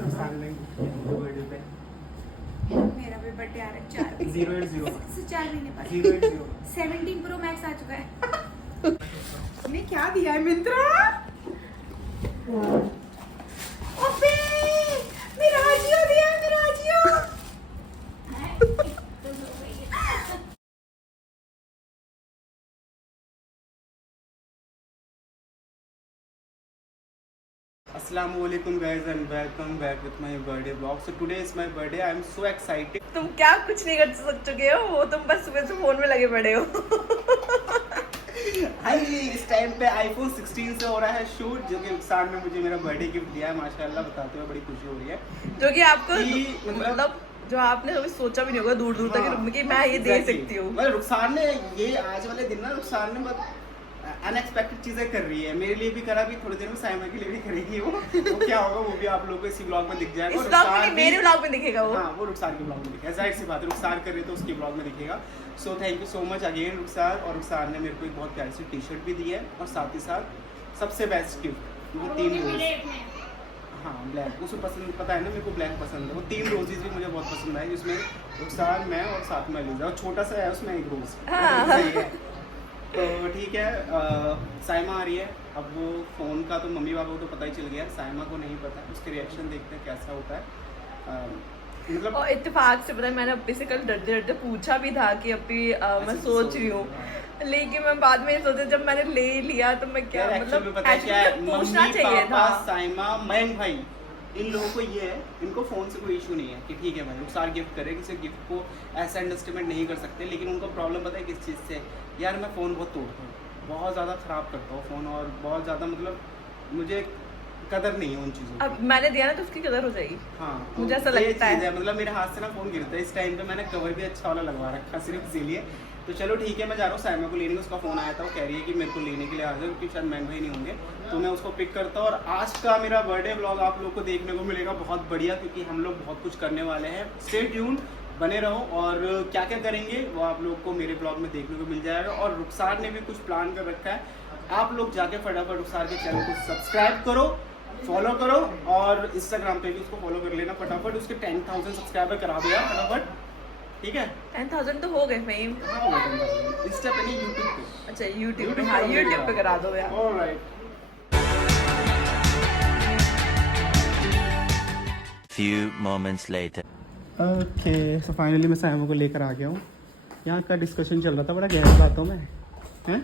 है रुखसार ने बर्थडे पे। मेरा भी बर्थडे आ रहा है 4 080 4 महीने बाद 080 17 प्रो मैक्स आ चुका है। ने क्या दिया है मिंत्रा? ओपे मेरा आजियो दिया है, मेरा Ajio. Assalamualaikum guys and welcome back with my birthday vlog. So today is my birthday. I am so excited. तुम क्या कुछ नहीं कर चुके हो, वो तुम बस सुबह से फोन में लगे पड़े हो। हाँ जी, इस टाइम पे iPhone 16 से हो रहा है शूट, जो कि रुखसार ने मुझे मेरा बर्थडे गिफ्ट दिया है। माशाल्लाह बताते हुए बड़ी खुशी हो रही है, जो कि आपको कि मतलब जो आपने कभी सोचा भी नहीं होगा दूर दूर तक कि मैं ये दे सकती हूँ। मतलब रुखसार ने ये आज वाले दिन ना रुखसार ने बहुत अनएक्सपेक्टेड चीजें कर रही है। मेरे लिए भी करा, भी थोड़ी देर में साइमा के लिए भी करेगी वो क्या होगा वो भी आप लोगों को इसी ब्लॉग में दिख जाएगा। इस ब्लॉग में मेरे ब्लॉग में दिखेगा वो। हाँ, वो रुखसार के ब्लॉग में दिखेगा। जाहिर सी बात है, रुखसार कर रही है तो उसके ब्लॉग में दिखेगा। So thank you so much again Rukhsar. और रुखसार ने मेरे को एक बहुत प्यारी सी टी शर्ट भी दी है, और साथ ही साथ सबसे बेस्ट गिफ्ट वो 3 रोज। हाँ ब्लैक, उसको पसंद, पता है ना मेरे को ब्लैक पसंद है। वो 3 रोजेज भी मुझे बहुत पसंद आए, जिसमें रुखसार, मैं और साथ में अलीजा, और छोटा सा है उसमें 1 रोज। तो ठीक है, साइमा आ रही है। अब वो फ़ोन का तो मम्मी पापा को तो पता ही चल गया, साइमा को नहीं पता। उसके रिएक्शन देखते हैं कैसा होता है। मतलब और इत्तेफाक से पता है, मैंने अप्पी से कल डरते डरते पूछा भी था कि अप्पी मैं सोच रही हूँ, लेकिन मैं बाद में सोचा जब मैंने ले लिया तो मैं क्या मतलब पूछना चाहिए था। साइमा, मयंक भाई, इन लोगों को ये है, इनको फ़ोन से कोई इशू नहीं है कि ठीक है भाई रुखसार गिफ्ट करे, किसी गिफ्ट को ऐसा अंडरस्टैंड नहीं कर सकते। लेकिन उनको प्रॉब्लम पता है किस चीज़ से? यार मैं फ़ोन बहुत तोड़ता हूँ, बहुत ज़्यादा ख़राब करता हूँ फ़ोन, और बहुत ज़्यादा मतलब मुझे कदर नहीं है उन चीज़ों की। अब मैंने दिया ना तो उसकी कदर हो जाएगी। हाँ, मुझे ऐसा लगता है। मतलब मेरे हाथ से ना फ़ोन गिरता है। इस टाइम पे मैंने कवर भी अच्छा वाला लगवा रखा सिर्फ इसीलिए। तो चलो ठीक है, मैं जा रहा हूँ साइमा को लेने। उसका फ़ोन आया था, वो कह रही है कि मेरे को लेने के लिए आ जाओ, क्योंकि शायद महंगा ही नहीं होंगे। तो मैं उसको पिक करता हूँ, और आज का मेरा बर्थडे व्लॉग आप लोग को देखने को मिलेगा बहुत बढ़िया, क्योंकि हम लोग बहुत कुछ करने वाले हैं। स्टे ट्यून्ड, बने रहो, और क्या क्या करेंगे वो आप लोग को मेरे ब्लॉग में देखने को मिल जाएगा। और रुखसार ने भी कुछ प्लान कर रखा है। आप लोग जाके फटाफट रुखसार के चैनल को सब्सक्राइब करो, फॉलो करो, और इंस्टाग्राम पे भी उसको फॉलो कर लेना फटाफट। उसके 10,000 सब्सक्राइबर करा दो यार फटाफट, ठीक है? 10,000 तो हो गए फेम। इंस्टा पे नहीं, यूट्यूब पे। अच्छा यूट्यूब पे, हाँ यूट्यूब पे करा दो यार। Alright. Few moments later. Okay, so finally मैं साइमा को लेकर आ गया हूँ। यहाँ का डिस्कशन चल रहा था बड़ा गहरी बातों में, हैं?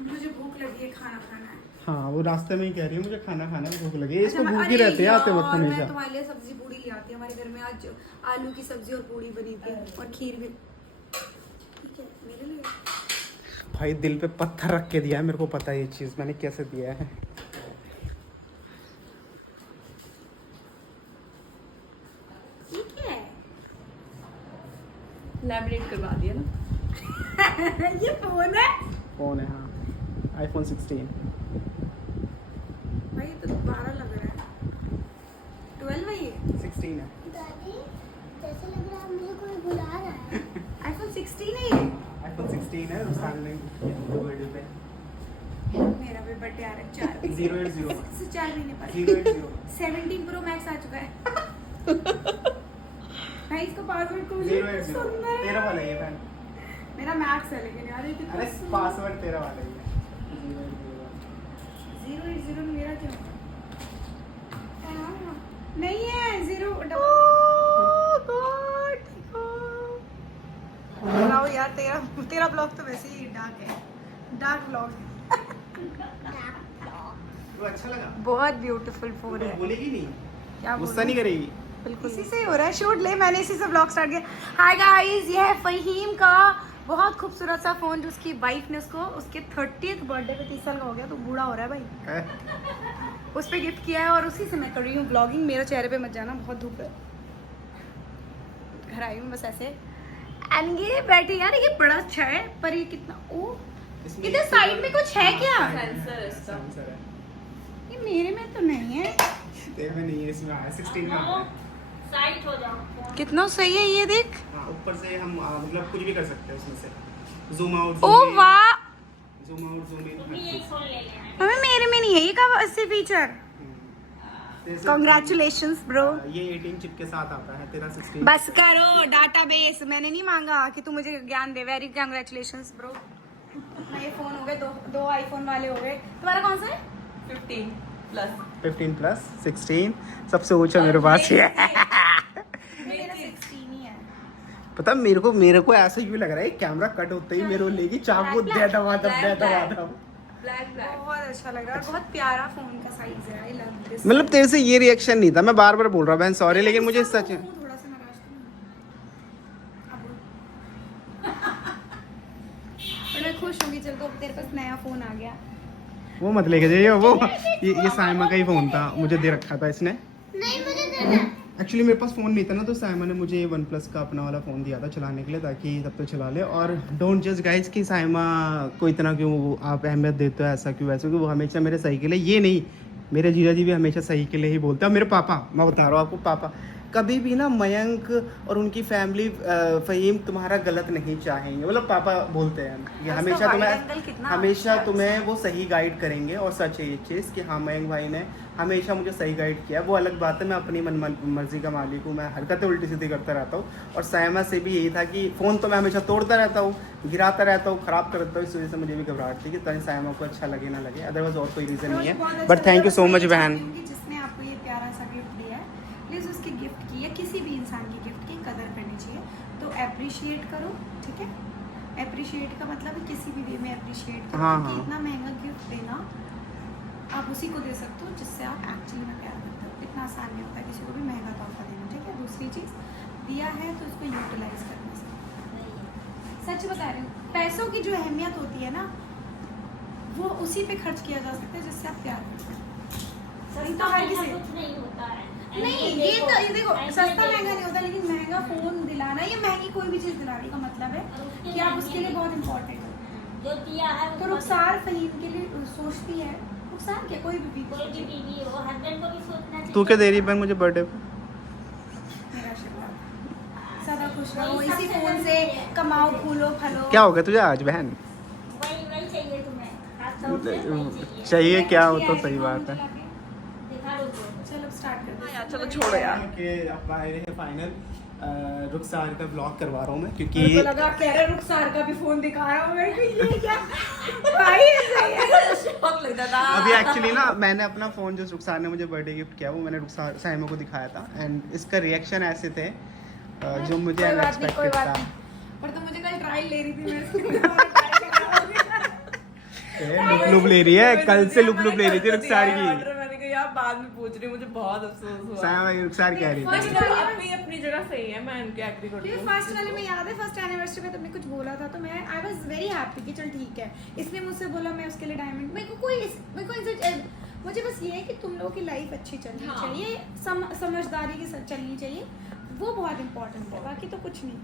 मुझे भूख लगी है, खाना खाना है। हाँ, वो रास्ते में ही कह रही है मुझे खाना खाना है, भूख लगी है। इसको अच्छा, भूख ही अरे रहती है आते वक्त यार, हमेशा। मैं तुम्हारे लिए सब्जी पूड़ी ले आती हूँ। हमारे घर में आज आलू की सब्जी और पूड़ी बनी थी, और खीर भी। ठीक है, मेरे लिए। भाई दिल पे पत्थर रख के दिया है, मेरे को पता है ये चीज़ मैंने कैसे दिया है। ठीक है, लैमिनेट करवा दिया ना। ये फोन है, कौन है? हाँ, iPhone 16। भाई तो 12 लग रहा है, 12 है ये। 16 है। दादी जैसे लग रहा है मुझे कोई बुला रहा है। iPhone 16 है ये। iPhone 16 है, रुखसार ने बर्थडे पे। मेरा भी बर्थडे आ रहा है 4 080 महीने बाद 080 17 प्रो मैक्स आ चुका है। भाई इसका पासवर्ड को मुझे 080 सुनना है। तेरा वाला ये है। मेरा मैक्स है, लेकिन यार ये कितना अरे सुंदर- पासवर्ड तेरा वाला ही है। 080 मेरा क्या होगा? नहीं है 0 बताओ यार, तेरा ब्लॉग तो वैसे ही डार्क है, डार्क ब्लॉग। वो अच्छा लगा? बहुत ब्यूटीफुल फोन है। बोलेगी नहीं, क्या गुस्सा नहीं करेगी? बिल्कुल इसी से ही हो रहा है शूट। ले मैंने इसी से ब्लॉग स्टार्ट किया। हाय गाइस, ये है फहीम का बहुत खूबसूरत सा फोन, जो उसकी वाइफ ने उसको उसके 30th बर्थडे पे 30 साल का हो गया, तो बूढ़ा हो रहा है भाई, उस पर गिफ्ट किया है। और उसी से मैं कर रही हूँ ब्लॉगिंग। मेरे चेहरे पे मत जाना, बहुत धूप है। घर आई हूँ बस ऐसे, एंड ये बैठी यार, ये बड़ा अच्छा है, पर ये कितना ओ इधर साइड में कुछ है क्या? सेंसर है। ये मेरे में तो नहीं है। तेरे में नहीं है, इसमें आया 16 में आता है। साइड हो जाओ। कितना सही है ये, देख। हाँ, ऊपर से हम मतलब कुछ भी कर सकते हैं उसमें से। जूम आउट, ओ वाह, जूम आउट, जूम इन। ये फोन ले लेना। मम्मी मेरे में नहीं है ये का ऐसे फीचर। Congratulations bro. ये 18 चिप के साथ आता है, तेरा 16। बस करो, डाटाबेस मैंने नहीं मांगा कि तू मुझे ज्ञान दे। Very congratulations bro. नए फोन हो गए, दो आईफोन वाले हो गए। तुम्हारा कौन सा है? 15 प्लस 16 सबसे ऊंचा मेरे पास ही है। मेरा 16 ही है। पता मेरे को ऐसा क्यों लग रहा है, कैमरा कट होते ही मेरे को लेगी चाकू दे दबा दब। बहुत अच्छा लग रहा है, बहुत प्यारा फोन का साइज है। I love this. मतलब तेरे से ये रिएक्शन नहीं था, मैं बार बार बोल रहा बहन सॉरी, लेकिन मुझे सच थोड़ा सा नाराज तो नहीं। पर मैं खुश होंगी, चल तो अब तेरे पास नया फोन आ गया। वो मत लेके जाइए वो ये साइमा का ही फोन था, मुझे दे रखा था इसने। नहीं मुझे देना। एक्चुअली मेरे पास फ़ोन नहीं था ना, तो साइमा ने मुझे वन प्लस का अपना वाला फ़ोन दिया था चलाने के लिए, ताकि तब तो चला ले। और डोंट जज गाइज कि साइमा को इतना क्यों आप अहमियत देते हो, ऐसा क्यों वैसा क्यों, वो हमेशा मेरे सही के लिए। ये नहीं, मेरे जीजा जी भी हमेशा सही के लिए ही बोलते हैं। मेरे पापा, मैं बता रहा हूँ आपको, पापा कभी भी ना मयंक और उनकी फैमिली फ़हीम तुम्हारा गलत नहीं चाहेंगे, मतलब पापा बोलते हैं कि हमेशा तुम्हें वो सही गाइड करेंगे। और सच है ये चीज़ कि हाँ, मयंक भाई ने हमेशा मुझे सही गाइड किया। वो अलग बात है, मैं अपनी मर्जी का मालिक हूँ, मैं हरकतें उल्टी सीधी करता रहता हूँ। और साइमा से भी यही था कि फ़ोन तो मैं हमेशा तोड़ता रहता हूँ, गिराता रहता हूँ, ख़राब करता हूँ। इस वजह से मुझे भी घबराहट थी कि तभी साइमा को अच्छा लगे ना लगे, अदरवाइज और कोई रीज़न नहीं है। But thank you so much बहन। जिसने आपको ये प्यारा सा गिफ्ट दिया है, प्लीज़ उसके गिफ्ट की या किसी भी इंसान की गिफ्ट की कदर करनी चाहिए। तो अप्रिशिएट करो, ठीक है? अप्रिशिएट का मतलब है किसी भी वे में अप्रिशिएट करो। हाँ, क्योंकि हाँ। इतना महंगा गिफ्ट देना आप उसी को दे सकते हो जिससे आप एक्चुअली में प्यार करते हो। इतना आसान नहीं होता किसी को भी महंगा तोहफा देना, ठीक है? दूसरी चीज़, दिया है तो उसको यूटिलाइज करना चाहिए। सच बता रही हूँ, पैसों की जो अहमियत होती है ना, वो उसी पे खर्च किया जा सकता है जिससे आप प्यार करते हैं। सही तो हर किसी कुछ नहीं होता है। नहीं, ये तो ये देखो, सस्ता महंगा नहीं होता, लेकिन महंगा फोन दिलाना या महंगी कोई भी चीज़ दिलाने का मतलब है कि आप उसके लिए बहुत इंपॉर्टेंट हो। जो दिया है तो रुखसार फ़हीम के लिए सोचती है। रुखसार क्या, कोई भी कोई भी बीवी हो, हस्बैंड को भी सोचना चाहिए। तू क्या दे रही बहन मुझे बर्थडे पे? मेरा आशीर्वाद। सदा खुश रहो, इसी फोन से कमाओ, फूलो फलो। क्या हो गया तुझे आज बहन? वही चाहिए तुम्हें, खासतौर से वही चाहिए। चाहिए क्या हो तो सही बात है। दिखा दो तो। चलो स्टार्ट करते हैं। चलो छोड़ो यार। के अब आए हैं फाइनल, रुखसार का ब्लॉग करवा रहा हूँ मैं, क्योंकि मेरे को लगा कह रहे रुखसार का भी फोन दिखा रहा हूँ मैं कि ये क्या भाई ऐसे शौक लगता था। अभी एक्चुअली ना मैंने अपना फ़ोन जो रुखसार ने मुझे बर्थडे गिफ्ट किया वो मैंने रुखसार साइमा को दिखाया था, एंड इसका रिएक्शन ऐसे थे जो मुझे कोई बात नहीं, कोई अनएक्सपेक्टेड बात था। नहीं। पर तो मुझे कल ट्रायल ले रही थी मैं इसकी। लुप लुप ले रही है, कल से लुप लुप ले रही थी रुखसार की। मैंने कहा यार बाद में पूछ रही हूँ, मुझे बहुत अफसोस हुआ। साइमा रुखसार कह रही First थी। वाले में- अपनी अपनी जगह सही है, मैं उनके एग्री करती क्योंकि हूँ। फर्स्ट वाले में याद है, फर्स्ट एनिवर्सरी में तुमने कुछ बोला था, तो मैं आई वाज वेरी हैप्पी कि चल ठीक है। इसने मुझसे बोला, मैं उसके लिए डायमंड, मेरे को इनसे मुझे बस ये है कि तुम लोगों की लाइफ अच्छी चलनी हाँ। चाहिए, समझदारी के साथ चलनी चाहिए, वो बहुत इंपॉर्टेंट है, बाकी तो कुछ नहीं।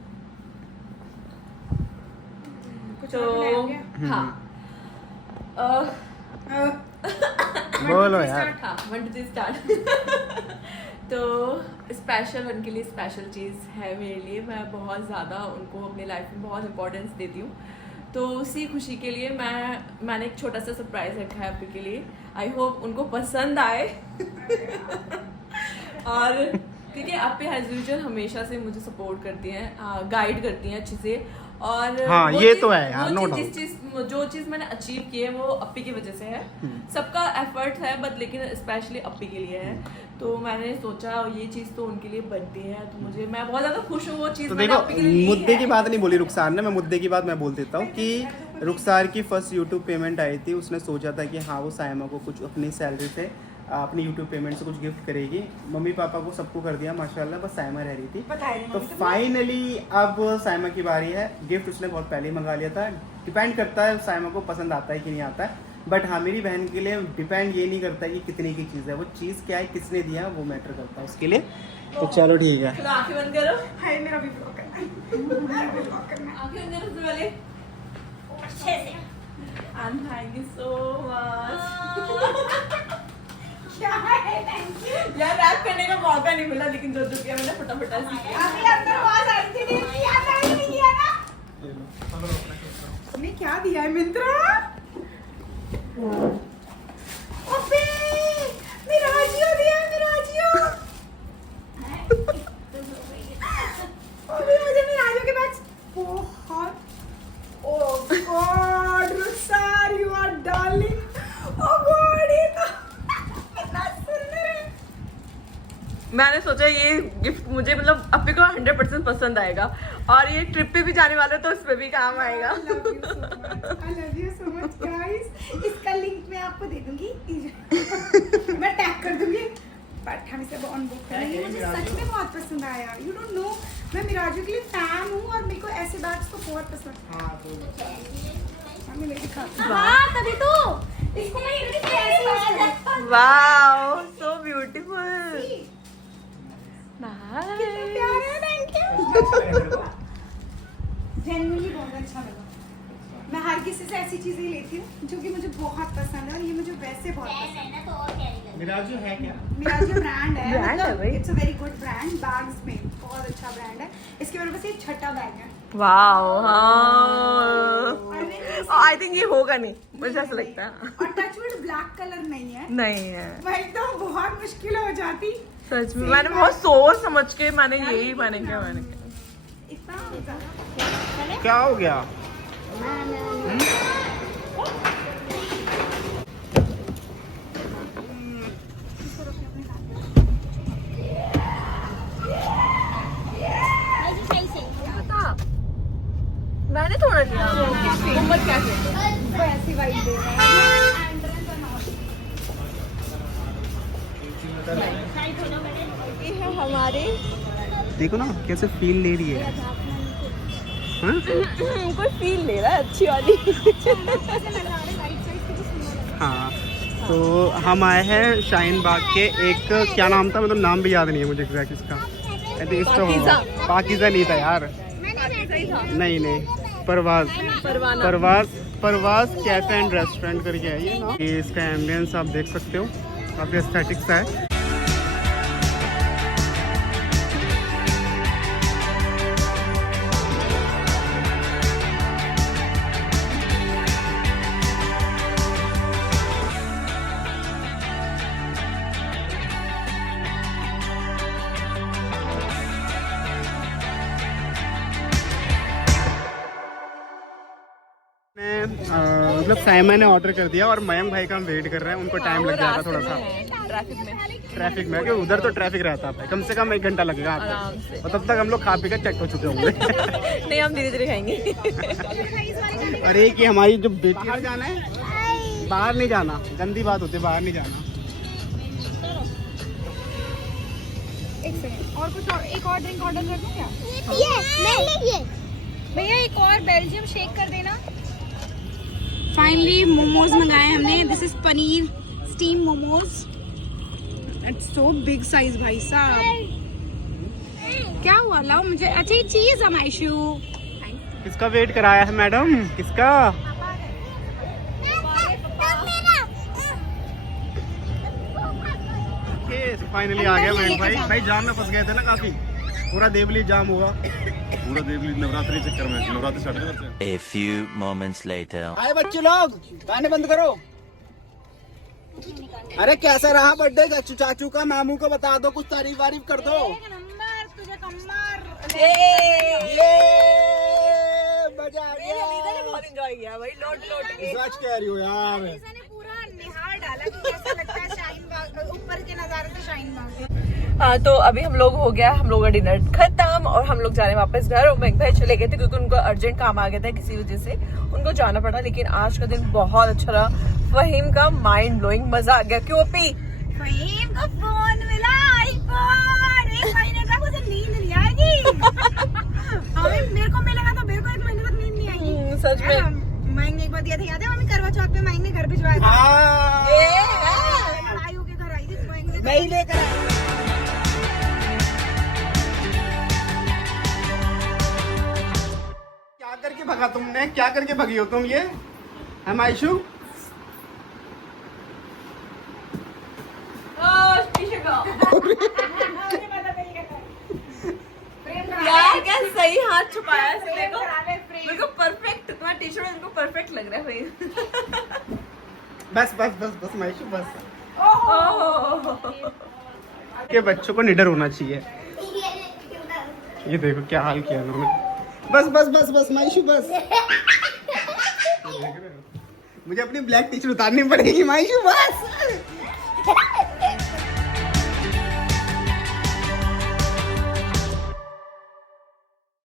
कुछ तो और नया हो गया? हाँ बोलो यार। हाँ 1 2 3 स्टार्ट। तो स्पेशल उनके लिए स्पेशल चीज़ है मेरे लिए, मैं बहुत ज़्यादा उनको अपनी लाइफ में बहुत इंपॉर्टेंस देती हूँ। तो उसी खुशी के लिए मैंने एक छोटा सा सरप्राइज रखा है आपके लिए। आई होप उनको पसंद आए। और क्योंकि आप पे एज यूजुअल हमेशा से मुझे सपोर्ट करती हैं, गाइड करती हैं अच्छे से। और हाँ, वो ये चीज़- तो है यार, वो no चीज़- doubt। जो चीज़ मैंने अचीव की है वो अप्पी की वजह से है। सबका एफर्ट है, बट लेकिन स्पेशली अप्पी के लिए है। तो मैंने सोचा ये चीज़ तो उनके लिए बनती है, तो मैं बहुत ज़्यादा खुश हूँ वो चीज़ तो मैंने देखो, अप्पी के लिए ली मुद्दे है। की बात नहीं बोली रुखसार ने, मैं मुद्दे की बात मैं बोल देता हूँ कि रुखसार की फर्स्ट यूट्यूब पेमेंट आई थी, उसने सोचा था कि हाँ वो साइमा को कुछ अपनी सैलरी से अपनी यूट्यूब पेमेंट से कुछ गिफ्ट करेगी। मम्मी पापा को सबको कर दिया माशाल्लाह, बस साइमा रह रही थी। तो फाइनली अब साइमा की बारी है। गिफ्ट उसने बहुत पहले ही मंगा लिया था। डिपेंड करता है साइमा को पसंद आता है कि नहीं आता है, बट हाँ मेरी बहन के लिए डिपेंड ये नहीं करता है कि कितने की चीज़ है, वो चीज़ क्या है, किसने दिया है, वो मैटर करता है उसके लिए। तो चलो ठीक है। चलो आंखें बंद करो, हाय मेरा भी ब्लॉग करना है। मेरा भी ब्लॉग करना है। आंखें बंद करो सबसे पहले। अच्छे से। And thank you so much। क्या है? Thank you. यार रैप करने का मौका नहीं मिला, लेकिन जो जो किया मैंने फटाफट सीख लिया। अभी अंदर आवाज आई थी, नहीं किया था, नहीं किया ना। तूने क्या दिया है मिंत्रा? अबे मिराजियो दिया है, मिराजियो। मैंने सोचा ये गिफ्ट मुझे मतलब अपने को 100% पसंद आएगा और ये ट्रिप पे भी जाने वाले तो उस पे भी काम आएगा। I love you so much guys। इसका लिंक मैं आपको दे दूंगी मैं टैग कर दूंगी। बट हम इसे ऑन बुक करेंगे। मुझे सच में बहुत पसंद आया। यू डोंट नो मैं मिराजो के लिए फैन हूँ और मेरे को ऐसे बैग्स तो बहुत पसंद। मम्मी मैं दिखाती हूँ। हाँ तभी तो इसको मैं ये कैसे यूज करूँ। Wow so beautiful. कितना प्यारा है। Thank you. जेन्युइनली बहुत अच्छा लगा। मैं हर किसी से ऐसी चीजें ही लेती हूँ जो कि मुझे बहुत पसंद है और ये मुझे वैसे बहुत पसंद है। मिराजो है क्या? मिराजो ब्रांड है। ब्रांड है भाई। It's a very good brand. Bags में बहुत अच्छा ब्रांड है। इसके मेरे पास ये छठा बैग है। वाओ हाँ आई थिंक ये होगा नहीं मुझे ऐसा लगता है। और टचवुड ब्लैक कलर नहीं है। नहीं है भाई तो बहुत मुश्किल हो जाती। सच में मैंने बहुत सोच समझ के मैंने किया। इतना ज़्यादा क्या हो गया? मैंने थोड़ा लिया उम्र क्या वो ऐसी वाइब दे रहा है। ये है हमारे देखो ना कैसे फील ले रही है। हाँ? कोई फील ले रहा है अच्छी वाली। हाँ तो हम आए हैं शाहीन बाग के एक क्या नाम था मतलब नाम भी याद नहीं है मुझे एग्जैक्ट इसका। आई थिंक इसका होगा पाकीज़ा नहीं था यार। नहीं परवाज कैफे एंड रेस्टोरेंट करके है ये नाम। ये इसका एम्बियंस आप देख सकते हो काफ़ी एस्थेटिक सा है। मतलब साइमा ने ऑर्डर कर दिया और मयंक भाई का हम वेट कर रहे हैं। उनको टाइम लग जाएगा थोड़ा सा ट्रैफिक में क्योंकि उधर तो ट्रैफिक रहता है कम से कम 1 घंटा लगेगा और तब तक हम लोग खा पी कर चेक हो चुके होंगे। नहीं हम धीरे धीरे खाएंगे। अरे कि हमारी जो बेटी बाहर जाना है बाहर नहीं जाना गंदी बात होती है बाहर नहीं जाना। एक सेकंड और कुछ एक और ड्रिंक ऑर्डर कर दूं क्या? भैया एक और बेल्जियम शेक कर देना। फाइनली मोमोज मंगाए हमने। This is paneer steam momos. It's so big size भाई साहब। क्या हुआ लाओ मुझे। अच्छा ये चीज है माइशू। किसका वेट कराया है मैडम किसका? फाइनली आ गया मयंक भाई जाम में फंस गए थे ना काफी। पूरा देवली जाम हुआ। पूरा देवली नवरात्रि चक्कर में नवरात्रि स्टार्ट करते हैं। A few moments later. आए बच्चे लोग गाने बंद करो। अरे कैसा रहा बर्थडे चाचू चाचू का मामू को बता दो कुछ तारीफ वारीफ कर दो। तुझे कमर ये मजा आ गया। बहुत एंजॉय किया भाई लौट के। सच कह रही हो यार। ने पूरा निहार डाला कि कैसा लगता है शाहीन बाग ऊपर के नजारे से शाहीन बाग। हाँ तो अभी हम लोग हो गया हम लोग का डिनर खत्म और हम लोग जाने वापस घर। और मयंक भाई चले गए थे क्योंकि उनको अर्जेंट काम आ गया था किसी वजह से उनको जाना पड़ा। लेकिन आज का दिन बहुत अच्छा रहा। फहीम का माइंड ब्लोइंग मजा आ गया। क्यों पी फहीम को फोन मिला आईफोन। 1 महीने तक मुझे नींद नहीं आएगी। हमें मेरे को मिलेगा तो मेरे को 1 महीने तक नींद नहीं आएगी। सच में मयंक ने एक बार दिया था याद है मम्मी करवा चौथ पे मयंक ने घर भिजवाया था। लड़ाई होके घर आई थी मयंक ने नहीं लेकर क्या करके भगा तुमने क्या करके भगी हो तुम ये हम आयशु। यार क्या सही हाथ छुपाया है देखो मेरे को परफेक्ट तुम्हारा टी शर्ट इनको परफेक्ट लग रहा है भाई। बस मायशु बस। के बच्चों को निडर होना चाहिए। ये देखो क्या हाल किया उन्होंने। बस मायशु बस। मुझे अपनी ब्लैक टी शर्ट उतारनी पड़ेगी मायशु बस।